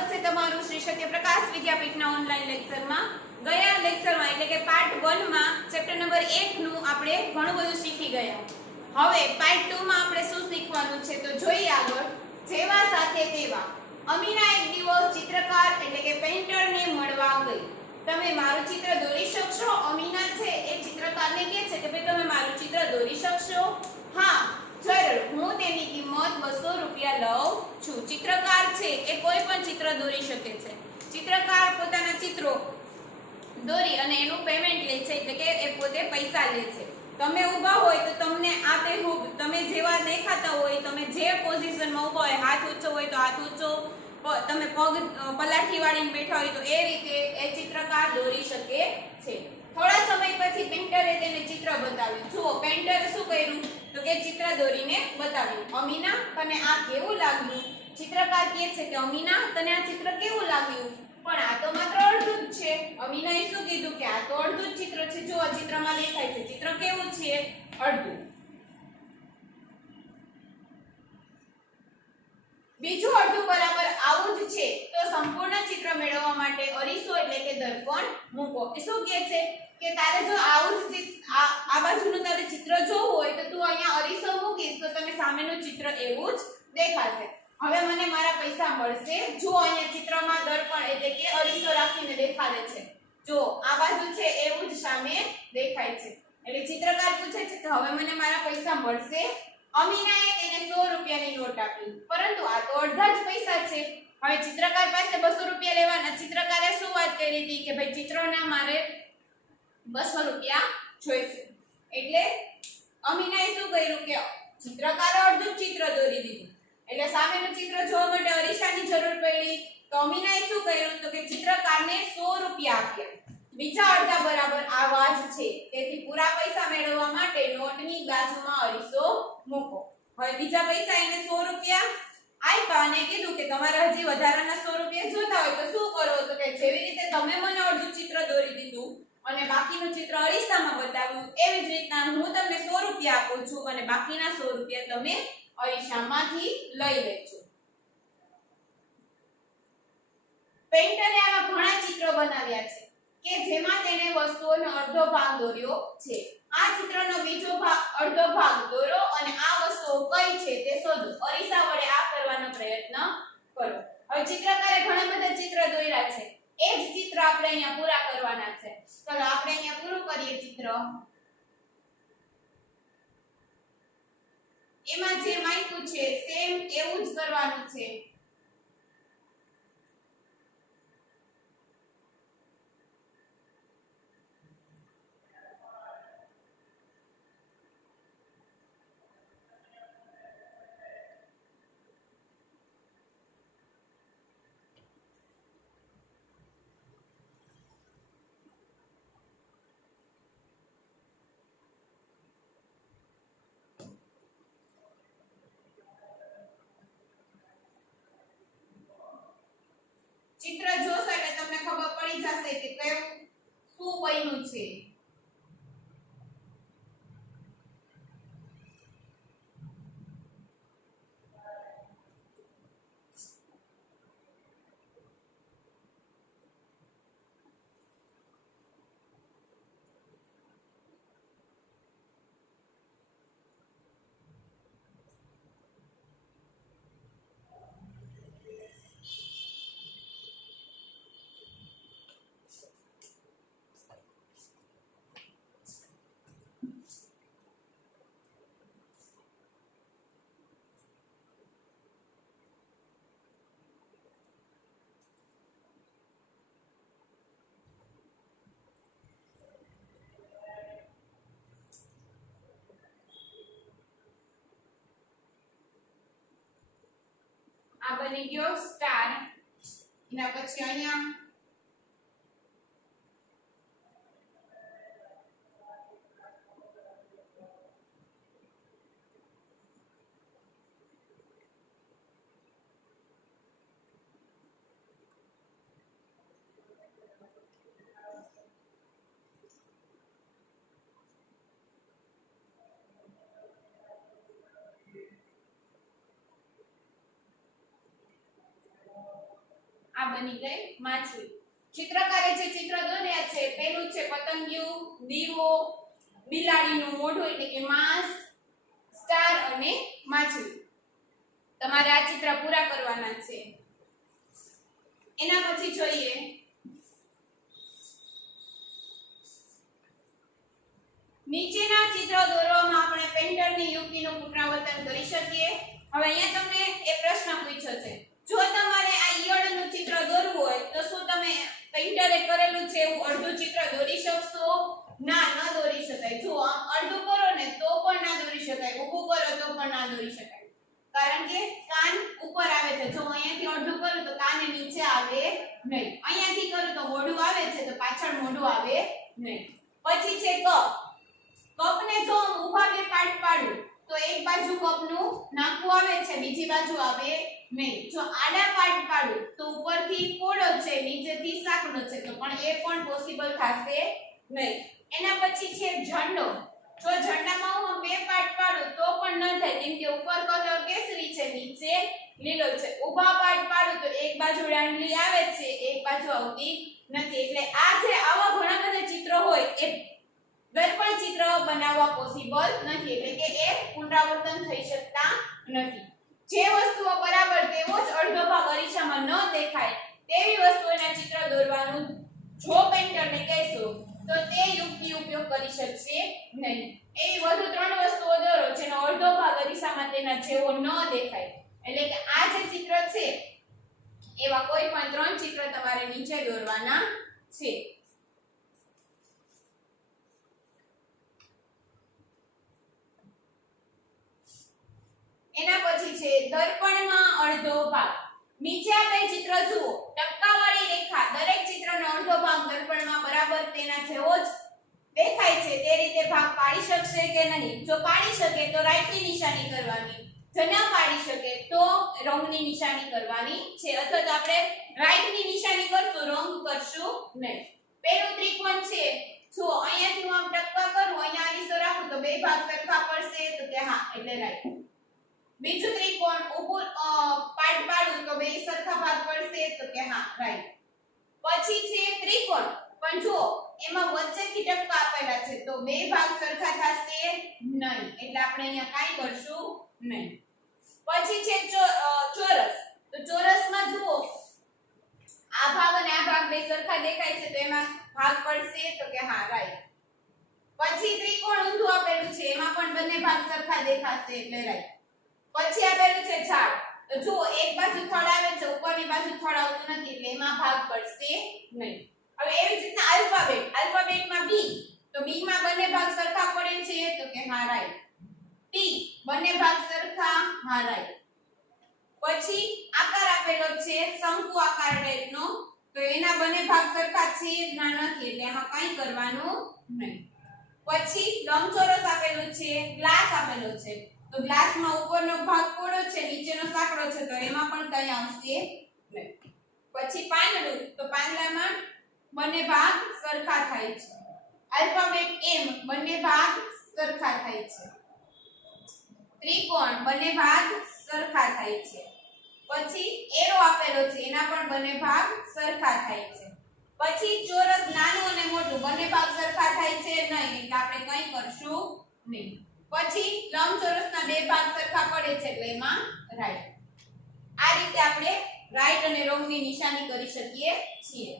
स्वागत है तमारू श्री सत्यप्रकाश विद्यापीठना ऑनलाइन लेक्चरमां। गया लेक्चरमां એટલે કે પાર્ટ 1 માં ચેપ્ટર નંબર 1 નું આપણે ઘણું બધું શીખી ગયા। હવે પાર્ટ 2 માં આપણે શું શીખવાનું છે તો જોઈએ આગળ। જેવા સાથે તેવા અમીના એક દિવસ ચિત્રકાર એટલે કે પેઇન્ટરને મળવા ગઈ। તમે મારું ચિત્ર દોરી શકશો? અમીના છે એ ચિત્રકારને કહે છે કે ભાઈ તમે મારું ચિત્ર દોરી શકશો? હા જરૂર, હું તેની કિંમત 200 રૂપિયા લઉં છું। ચિત્રકાર છે એ કોઈ પણ ચિત્ર દોરી શકે છે। ચિત્રકાર પોતાના ચિત્રો દોરી અને એનું પેમેન્ટ લે છે એટલે કે એ પોતે પૈસા લે છે। તમે ઊભા હોય તો તમને આબેહૂબ તમે જેવા દેખાતા હોય, તમે જે પોઝિશનમાં ઊભા હોય, હાથ ઊંચો હોય તો હાથ ઊંચો, તમે પગ પલાઠી વાળીને બેઠા હોય તો એ રીતે એ ચિત્રકાર દોરી શકે છે। થોડા સમય પછી પેઇન્ટરે તેને ચિત્ર બતાવ્યું। જુઓ પેઇન્ટરે શું કર્યું તો કે ચિત્ર દોરીને બતાવ્યું। અમીના તને આ કેવું લાગ્યું? ચિત્રકાર કહે છે કે અમીના તને આ ચિત્ર કેવું લાગ્યું? પણ આ તો માત્ર અડધું જ છે। અમીનાએ શું કીધું કે આ તો અડધું જ ચિત્ર છે। જો આ ચિત્રમાં દેખાય છે ચિત્ર કેવું છે? અડધું। બીજું અડધું બરાબર આવું જ છે તો સંપૂર્ણ ચિત્ર મેળવવા માટે અરીસો એટલે કે દર્પણ મૂકો। એ શું કહે છે કે તારે જો આવું જ આ બાજુનું તારે ચિત્ર જોવું હોય તો તું અહીંયા અરીસો મૂકીશ તો તને સામેનું ચિત્ર એવું જ દેખાશે। હવે મને મારા પૈસા મળશે। જો અહીંયા ચિત્રમાં દર્પણ એટલે કે અરીસો રાખીને દેખાડે છે। જો આ બાજુ છે એવું જ સામે દેખાય છે એટલે ચિત્રકાર પૂછે છે કે હવે મને મારા પૈસા મળશે? અમીનાએ તેને 100 રૂપિયાની નોટ આપી, પરંતુ આ તો અડધા જ પૈસા છે। હવે ચિત્રકાર પાસે 200 રૂપિયા લેવાના। ચિત્રકારે શું વાત કરી હતી કે ભાઈ ચિત્રના મારે 200 રૂપિયા જોઈશે। એટલે અમીનાએ શું કર્યું કે ચિત્રકારે અડધું ચિત્ર દોરી દીધું એટલે સામેનું ચિત્ર જોવા માટે અરીસાની જરૂર પડી। તો અમીનાએ શું કર્યું તો કે ચિત્રકારને 100 રૂપિયા આપ્યા। બીજા અડધા બરાબર આવા જ છે, તેથી પૂરા પૈસા મેળવવા માટે નોટની બાજુમાં અરીસો મૂકો। હવે બીજા પૈસા એને 100 રૂપિયા આપ્યા અને કીધું કે તમારે હજી વધારાના 100 રૂપિયા જોતા હોય તો શું કરો તો કે જેવી રીતે તમે મને અડધું ચિત્ર દોરી દીધું અને બાકીનું ચિત્ર અરીસામાં બતાવ્યું એવી જ રીતના હું તમને 100 રૂપિયા આપું છું અને બાકીના 100 રૂપિયા તમે અરીસામાંથી લઈ લેજો। પેઇન્ટરે આવા ઘણા ચિત્રો બનાવ્યા છે કે જેમાં તેને વસ્તુઓનો અડધો ભાગ દોર્યો છે। આ ચિત્રનો બીજો ભાગ અડધો ભાગ દોરો અને આ વસ્તુઓ કઈ છે તે શોધો। અરીસા વડે આ કરવાનો પ્રયત્ન કરો। હવે ચિત્રકારે ઘણા બધા ચિત્ર દોર્યા છે, એ જ ચિત્ર આપણે અહીંયા પૂરા કરવાના છે। ચલો આપણે અહીંયા પૂરું કરીએ ચિત્ર। એમાં જે માયકું છે સેમ એવું જ કરવાનું છે। ચિત્ર જોશો એટલે તમને ખબર પડી જશે કે કયું શું બન્યું છે। આ બની ગયો સ્ટાર। એના પછી અહીંયા બની ગઈ માછલી. ચિત્રકારે જે ચિત્ર દોર્યા છે પહેલું છે પતંગિયું, દીવો, બિલાડીનું મોઢું એટલે કે માસ્ક, સ્ટાર અને માછલી. તમારે આ ચિત્ર પૂરા કરવાના છે. એના પછી જોઈએ નીચેના ચિત્ર દોરવામાં આપણે પેઇન્ટરની યુક્તિનું પુનરાવર્તન કરી શકીએ. હવે અહીંયા તમને એક પ્રશ્ન પૂછ્યો છે, જો તમારે આ ઈયળનું ચિત્ર દોરવું હોય તો શું તમે પેઇન્ટરે કરેલું છે એવું અડધું ચિત્ર દોરી શકશો? ના, ન દોરી શકાય. જો આમ અડધું કરો ને તો પણ ના દોરી શકાય, ઊભું કરો તો પણ ના દોરી શકાય, કારણ કે કાન ઉપર આવે છે. જો અહીંયાથી અડધું કરું તો કાન નીચે આવે નહીં, અહીંયાથી કરું તો મોઢું આવે છે તો પાછળ મોઢું આવે નહીં. પછી છે કપ. કપને જો ઊભા બે પાર્ટ પાડું તો એક બાજુ કપનું નાકું આવે છે, બીજી બાજુ આવે નહીં. જો આડા પાર્ટ પાડું તો ઉપરથી પોળો છે, નીચેથી સાંકડો છે, તો પણ એ પણ પોસિબલ થશે નહીં. એના પછી છે ઝંડો. જો ઝંડામાં હું બે પાર્ટ પાડું તો પણ ન થાય, કેમ કે ઉપર કલર કેસરી છે, નીચે લીલો છે. ઊભા પાર્ટ પાડું તો એક બાજુ દાંડલી આવે છે, એક બાજુ આવતી નથી. એટલે આ જે આવા ઘણા બધા ચિત્રો હોય એ દર્પણ ચિત્ર બનાવવા પોસિબલ નથી, એટલે કે એ પુનરાવર્તન થઈ શકતા નથી. જે વસ્તુઓ બરાબર તેવો જ અડધો ભાગ અરીસામાં ન દેખાય તેવી વસ્તુઓના ચિત્ર દોરવાનું જો પેઇન્ટરને કહેશો તો તે યુક્તિ ઉપયોગ કરી શકશે નહીં. એવી વધુ 3 વસ્તુઓ દોરો જેનો અડધો ભાગ અરીસામાં તેના જેવો ન દેખાય. એટલે કે આ જે ચિત્ર છે એવા કોઈ પણ 3 ચિત્ર તમારે નીચે દોરવાના છે. એના પછી છે દર્પણમાં અડધો ભાગ. નીચે આપેલ ચિત્ર જુઓ. ટપકાવાળી રેખા દરેક ચિત્રનો અડધો ભાગ દર્પણમાં બરાબર તેના જેવો જ દેખાય છે તે રીતે ભાગ પાડી શકશે કે નહીં? જો પાડી શકે તો રાઈટની નિશાની કરવાની, જો ન પાડી શકે તો રોંગની નિશાની કરવાની છે, અથવા તો આપણે રાઈટની નિશાની કરશું, રોંગ કરશું નહીં. પહેલું ત્રિકોણ છે, જો અહીંયાથી હું આમ ટપકા કરું, અહીંયા આરીસો રાખું તો બે ભાગ સરખા પડશે, તો કે હા એટલે રાઈટ. બીજું ત્રિકોણ ઉપર પાર્ટ પાડું તો બે સરખા ભાગ પડશે, તો કે હા રાઈટ. પછી છે ત્રિકોણ, પણ જો એમાં વચ્ચેથી ટપકા આપેલા છે તો બે ભાગ સરખા થશે નહીં, એટલે આપણે અહીંયા કાઈ કરશું નહીં. પછી છે ચોરસ. તો ચોરસમાં જુઓ આ ભાગ અને આ ભાગ બે સરખા દેખાય છે તો એમાં ભાગ પડશે, તો કે હા રાઈટ. પછી ત્રિકોણ ઊંધું આપેલું છે એમાં પણ બંને ભાગ સરખા દેખાશે એટલે રાઈટ. પછી આપેલું છે ઝાડ. તો જો એક બાજુ થડ આવે છે, ઉપરની બાજુ થડ આવતું નથી એટલે એમાં ભાગ પડશે નહીં. હવે એવી જ રીતના આલ્ફાબેટમાં બી. તો બી માં બંને ભાગ સરખા પડે છે, તો કે હા રાઈટ. ટી બંને ભાગ સરખા, હા રાઈટ. પછી આકાર આપેલો છે શંકુ આકાર ટાઈપનો, તો એના બંને ભાગ સરખા છે ના નથી એટલે એમાં કંઈ કરવાનું નહીં. પછી લંબચોરસ આપેલું છે, ગ્લાસ આપેલો છે, તો ગ્લાસમાં ઉપરનો ભાગ પોળો છે, નીચેનો સાંકડો છે, તો એમાં પણ કંઈ આવશે નહીં. પછી પાંદડું. તો પાંદડામાં બંને ભાગ સરખા થાય છે. આલ્ફાબેટ એમ બંને ભાગ સરખા થાય છે. ત્રિકોણ બંને ભાગ સરખા થાય છે. પછી એરો આપેલો છે એના પણ બંને ભાગ સરખા થાય છે. પછી ચોરસ નાનું અને મોટું બંને ભાગ સરખા થાય છે નહીં, એટલે આપણે કંઈ કરશું નહીં. પછી લંબચોરસના બે ભાગ સરખા પડે છે એટલે એમાં રાઈટ. આ રીતે આપણે રાઈટ અને રોંગની નિશાની કરી શકીએ છીએ.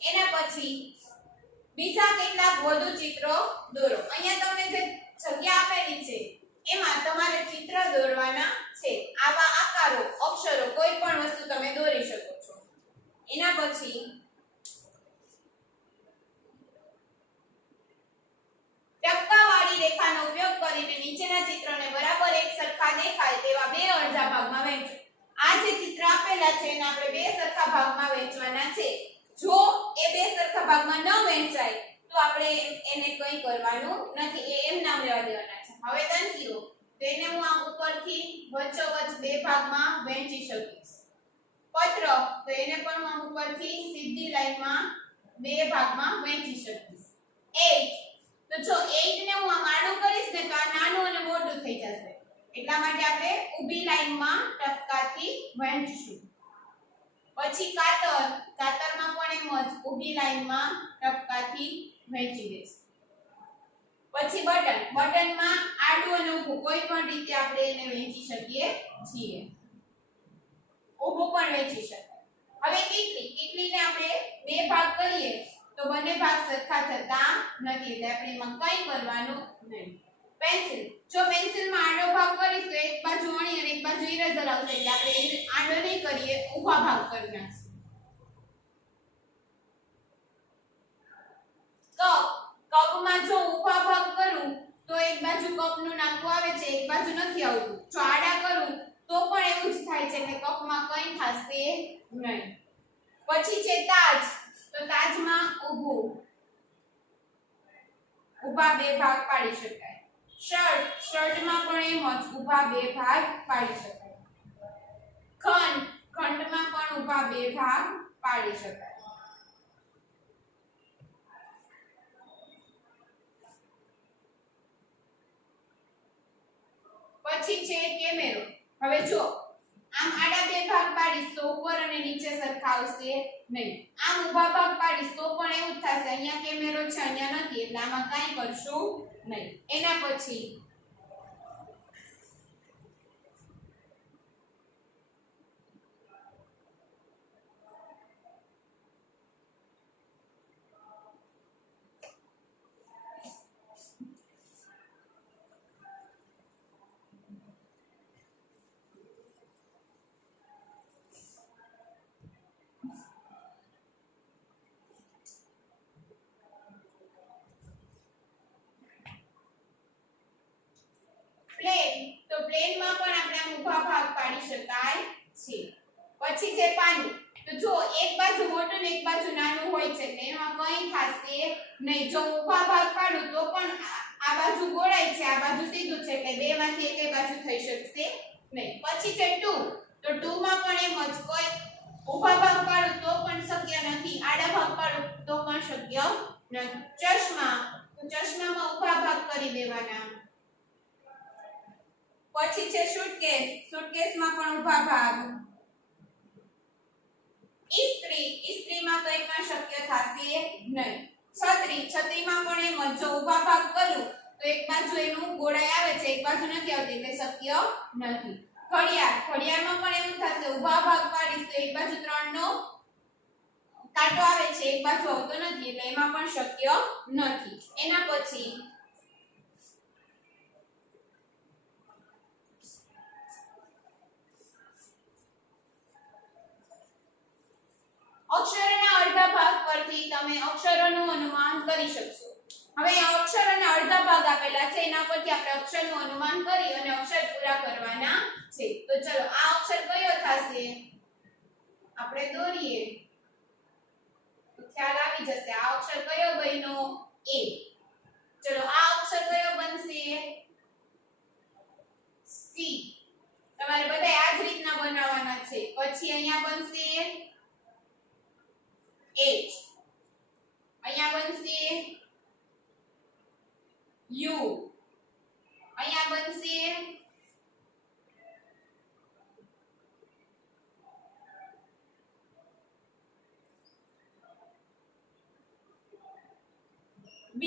એના પછી બીજા કેટલાક વધુ ચિત્રો દોરો. અહીંયા તમને જે જગ્યા આપેલી છે એમાં તમારે ચિત્ર દોરવાના છે. આવા આકારો, અક્ષરો કોઈ પણ વસ્તુ તમે દોરી શકો છો. એના પછી ટપકાવાળી રેખાનો ઉપયોગ કરીને નીચેના ચિત્રને બરાબર એક સરખા દેખાય તેવા બે અડધા ભાગમાં વહેંચો. આ જે ચિત્ર આપેલા છે એને આપણે બે સરખા ભાગમાં વહેંચવાના છે. જો એ બે સરખા ભાગમાં ન વહેંચાય તો આપણે એને કંઈ કરવાનું નથી, એ એમ નામ લેવા દેવાના છે. હવે દંતીઓ, તો એને હું આ ઉપરથી વચ્ચોવચ્ચ બે ભાગમાં વહેંચી શકીશ. પત્ર, તો એને પણ હું ઉપરથી સીધી લાઈનમાં બે ભાગમાં વહેંચી શકીશ. 8, તો જો 8 ને હું આમ આડું કરીશ ને તો આ નાનું અને મોટું થઈ જશે, એટલા માટે આપણે ઊભી લાઈનમાં ટપકાથી વહેંચીશું. પછી કાતર, કાતરમાં પણ એમ જ ઊભી લાઈનમાં ટપકાથી વહેંચી દઈશું. પછી બટન, બટનમાં આડું અને ઊભું કોઈ પણ રીતે આપણે એને વહેંચી શકીએ છીએ. ઊભું પણ વહેંચી શકાય. હવે કીટલી, કીટલીને આપણે બે ભાગ કરીએ તો બંને ભાગ સરખા થતા નથી, એટલે આપણે એમાં કંઈ કરવાનું નહીં. પેન્સિલ, જો પેન્સિલમાં આડો ભાગ કરીશું તો એક બાજુ અણી અને એક બાજુ ઇરેઝર આવશે, એટલે આપણે આડો નહીં કરીએ, ઊભા ભાગ કરી નાખીશું. કપ, કપમાં જો ઊભા ભાગ કરું તો એક બાજુ કપનું નાકું આવે છે, એક બાજુ નથી આવતું. જો આડા કરું તો પણ એવું જ થાય છે કે કપમાં કંઈ થશે નહીં. પછી છે તાજ, તો તાજમાં ઊભું, ઊભા બે ભાગ પાડી શકાય. શર્ટ, શર્ટમાં પણ એમ જ ઊભા બે ભાગ પાડી શકાય. ખંડ, ખંડમાં પણ ઊભા બે ભાગ પાડી શકાય. પછી છે કેમેરો. હવે જો આમ આડા બે ભાગ પાડીશ તો ઉપર અને નીચે સરખા આવશે નહીં. આમ ઊભા ભાગ પાડીશ તો પણ એવું જ થશે, અહીંયા કેમેરો છે અહીંયા નથી, એટલે આમાં કાંઈ કરશું નહીં. એના પછી પ્લેન, તો પ્લેનમાં પણ આપણે આમ ઊભા ભાગ પાડી શકાય છે. પછી છે પાણી, તો જો એક બાજુ મોટું ને એક બાજુ નાનું હોય છે એટલે એમાં કંઈ થશે નહીં. જો ઊભા ભાગ પાડું તો પણ આ બાજુ ગોળાય છે, આ બાજુ સીધું છે, એટલે બેમાંથી એકેય બાજુ થઈ શકશે નહીં. પછી છે ટુ, તો ટુમાં પણ એમ જ કોઈ ઊભા ભાગ પાડું તો પણ શક્ય નથી, આડા ભાગ પાડું તો પણ શક્ય નથી. ચશ્મા, તો ચશ્મામાં ઊભા ભાગ કરી દેવાના. પછી છે સુટકેસ, સુટકેસમાં પણ ઊભા ભાગ. ઇસ્ત્રી, ઇસ્ત્રીમાં કંઈ પણ શક્ય થશે નહીં. છત્રી, છત્રીમાં પણ એમ જ જો ઊભા ભાગ કરું તો એક બાજુ એનું ગોળાઈ આવે છે, એક બાજુ નથી આવતી, એટલે શક્ય નથી. ઘડિયાળ, ઘડિયાળમાં પણ એવું થશે, ઊભા ભાગ પાડીશ તો એક બાજુ 3 નો કાંટો આવે છે, એક બાજુ આવતો નથી, એટલે એમાં પણ શક્ય નથી. એના પછી અક્ષરોના અડધા ભાગ પરથી તમે અક્ષરોનું અનુમાન કરી શકશો. હવે અક્ષરોના અડધા ભાગ આપેલા છે, એના પરથી આપણે અક્ષરનું અનુમાન કરી અને અક્ષર પૂરા કરવાના છે. તો ચલો આ અક્ષર કયો થશે આપણે દોરીએ તો ખ્યાલ આવી જશે. આ અક્ષર કયો બન્યો? એ. ચલો આ અક્ષર કયો બનશે? સી. તમારે બધાય આ જ રીતના બનાવવાના છે. પછી અહીંયા બનશે H, અહીંયા બનશે U, અહીંયા બનશે B,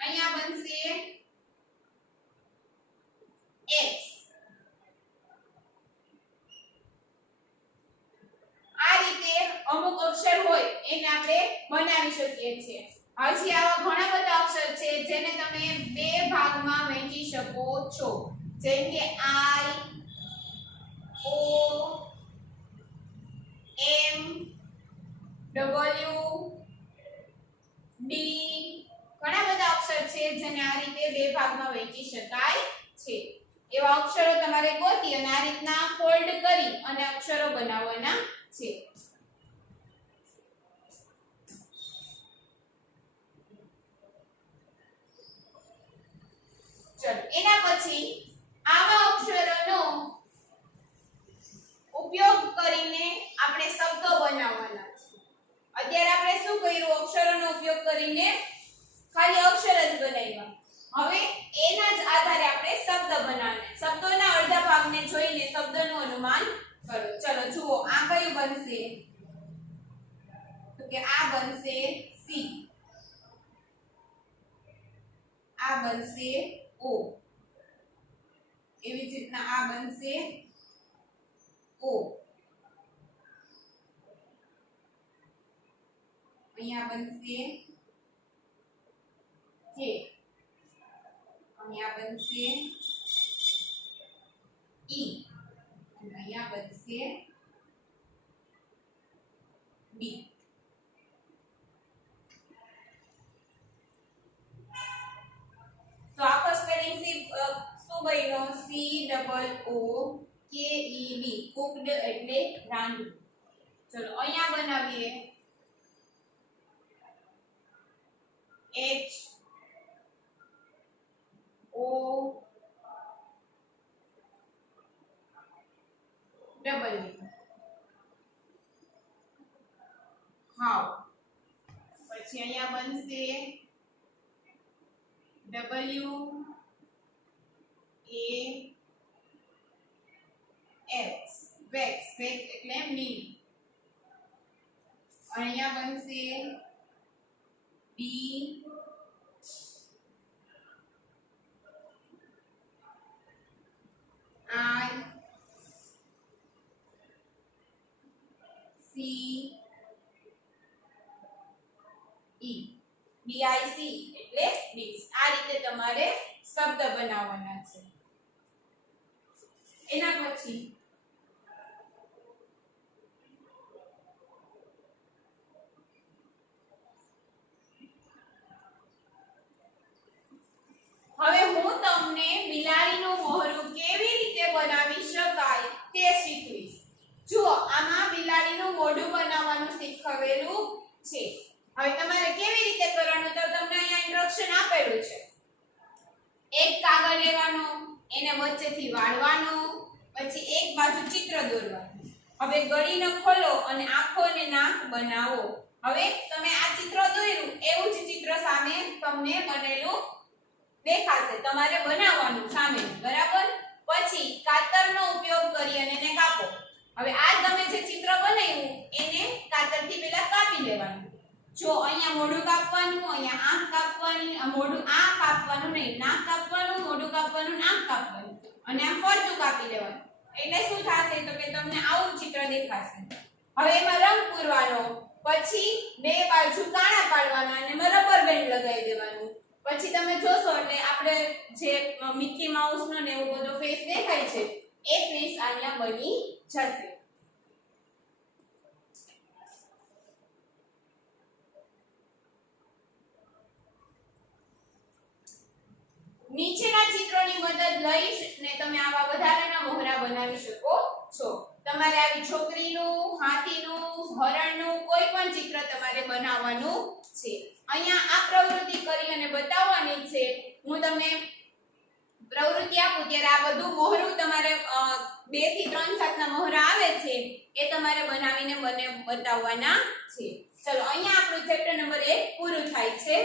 અહીંયા બનશે X. આ રીતે અમુક અક્ષર હોય એને આપણે બનાવી શકીએ છીએ. હજી આવા ઘણા બધા અક્ષર છે જેને તમે બે ભાગમાં વહેંચી શકો છો, જેમ કે I, O, M, W, D. ઘણા બધા અક્ષર છે જેને આ રીતે બે ભાગમાં વહેંચી શકાય છે. એવા અક્ષરો તમારે ગોતી અને આ રીતના ફોલ્ડ કરી અને અક્ષરો બનાવવાના છે. ચલો એના પછી આવા અક્ષરોનો ઉપયોગ કરીને આપણે શબ્દો બનાવવાના છે. અત્યારે આપણે શું કર્યું? અક્ષરોનો ઉપયોગ કરીને ખાલી અક્ષર જ બનાવ્યા. હવે એના જ આધારે આપણે શબ્દ બનાવવાના. શબ્દોના અડધા ભાગને જોઈને શબ્દનું અનુમાન કરો. ચલો જુઓ, કે આ બનશે સી, આ બનશે ઓ, એવી જ રીતના આ બનશે ઓ, અહીંયા બનશે કે, અહીંયા બનશે ઈ, અને અહીંયા બનશે બી. તો આખો સ્પેલિંગ શું બન્યો? સી ડબલ ઓ કે ઈ બી, કુકડ એટલે રાંધવું. ચલો અહીંયા બનાવીએ એચ ઓ ડબલ હાઉ, પછી અહીંયા બનશે W A x, wax, wax એટલે મીલ, અહીંયા બનશે બી આઈ સી ઈ, બીઆઈસી એટલે બીસ. આ રીતે તમારે શબ્દ બનાવવાના છે. એના પછી હવે હું તમને બિલાડીનું મોહરું કેવી રીતે બનાવી શકાય તે શીખવીશ. જુઓ, આમાં બિલાડીનું મોઢું બનાવવાનું શીખવેલું છે. હવે તમારે કેવી રીતે કરવાનું તો તમને અહીંયા ઇન્સ્ટ્રક્શન આપેલું છે. એક કાગળ લેવાનો, એને વચ્ચેથી વાળવાનો, પછી એક બાજુ ચિત્ર દોરવાનું. હવે ગળીને ખોલો અને આંખો અને નાક બનાવો. હવે તમે આ ચિત્ર દોર્યું એવું જ ચિત્ર સામે તમને બનેલું દેખાશે, તમારે બનાવવાનું સામે, બરાબર? પછી કાતરનો ઉપયોગ કરી અને એને કાપો. હવે આ તમે જે ચિત્ર બનાવ્યું એને કાતરથી પહેલા કાપી લેવાનું. જો અહીંયા મોઢું કાપવાનું, અહીંયા આંખ કાપવાની, મોઢું આ કાપવાનું નહીં, નાક કાપવાનું, મોઢું કાપવાનું, આંખ કાપવાનું, અને આ ફરતું કાપી લેવાનું. એટલે શું થશે તો કે તમને આવું ચિત્ર દેખાશે. હવે એમાં રંગ પૂરવાનો, પછી બે બાજુ કાણા પાડવાના અને એમાં રબર બેન્ડ લગાવી દેવાનું. પછી તમે જોશો એટલે આપણે જે મિકી માઉસ નો ને એવો બધો ફેસ દેખાય છે એ ફેસ અહીંયા બની જશે. નીચેના ચિત્રોની મદદ લઈને તમે આવા વધારાના મોહરા બનાવી શકો છો. તમારે આવી છોકરીનું, હાથીનું, હરણનું કોઈ પણ ચિત્ર તમારે બનાવવાનું છે. અહીંયા આ પ્રવૃત્તિ કરી અને બતાવવાની છે. હું તમને પ્રવૃત્તિ આપું ત્યારે આ બધું મોહરું તમારે 2 થી 3 જાતના મોહરા આવે છે એ તમારે બનાવીને બતાવવાના છે. ચલો અહીંયા આપણું ચેપ્ટર નંબર 1 પૂરું થાય છે.